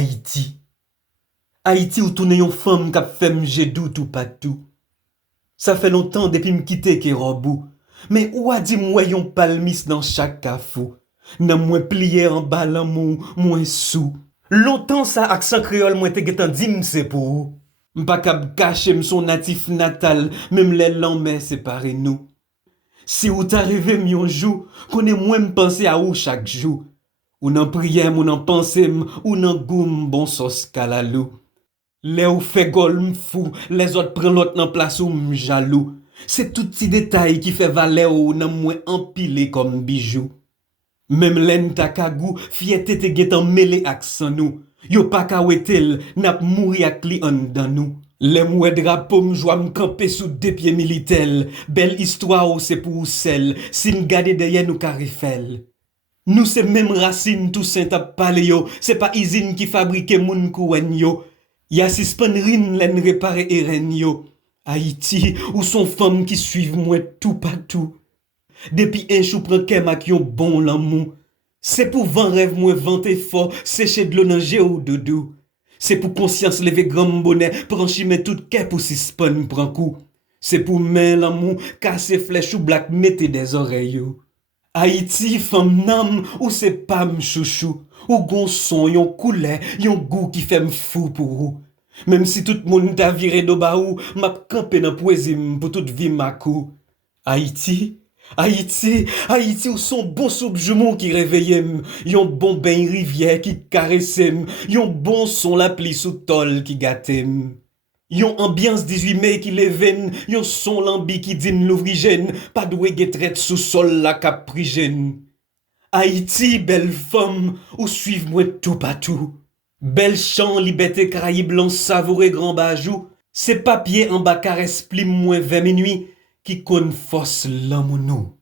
Haïti. Haïti où tourne yon femme k'ap fèm jedou tout patou. Ça fait longtemps depuis m'quitter ke robou. Mais ou a dit moi yon palmis dans chaque kafou. Nan moins plié en bas l'amour, moins sous. Longtemps ça accent créole moi te getan dim c'est pour. M'pa k'ap cacher m'son natif natal, même les langues séparé nous. Si ou t'arrive m'yon jou, connais moi m'penser à ou chaque jour. Ou nan prière, ou nan pensée, ou nan goum bon sauce kalalou. Les ou fait gol m'fou, les autres prennent l'autre nan place ou m'jaloux. C'est tout petit détail qui fait valer ou nan moins empilé comme bijou. Même len ta kagou, fierté te getan mêlé ak san nou. Yo pa ka wetel, nap mouri ak li an dan nou. Les mouè drapeau m'joie m'camper sous des pieds militaires. Belle histoire ou c'est pour celle, si m'gade derrière nous carifel. Nous c'est même racine tout saint ap pale yo, c'est pas usine qui fabrique moun kouen yo. Ya sispan rin len réparé eren yo. Haïti, ou son femme qui suivent moi tout partout. Depuis un chou prend kem ak yon bon l'amour. C'est pour vent rêve moi vanter fort, sécher de l'eau dans ou doudou. C'est pour conscience lever grand bonnet, branchimer tout kè pour sispan prend coup. C'est pour main l'amour, casser flèche ou black mette des oreilles yo. Haïti, femme nam, ou c'est pas m'chouchou, ou gon son, yon couleur, yon goût qui fait m'fou pour ou. Même si tout le monde t'a viré de ba ou, m'a campé dans poésie pour toute vie ma cou. Haïti, Haïti, Haïti, ou son bon soupe jumeau qui réveille yon bon bain rivière qui caresse yon bon son la pli sous tol qui gâte yon ambiance 18 mai qui l'éveine, yon son lambi qui dîne l'ouvrigen, pas doué guetret sous sol la caprigène. Haïti, belle femme, ou suive-moi tout partout. Belle chant, liberté caraïbe, l'on savouré grand bajou. C'est papier en bas caresse pli moins 20 minuit qui conne force l'amour nous.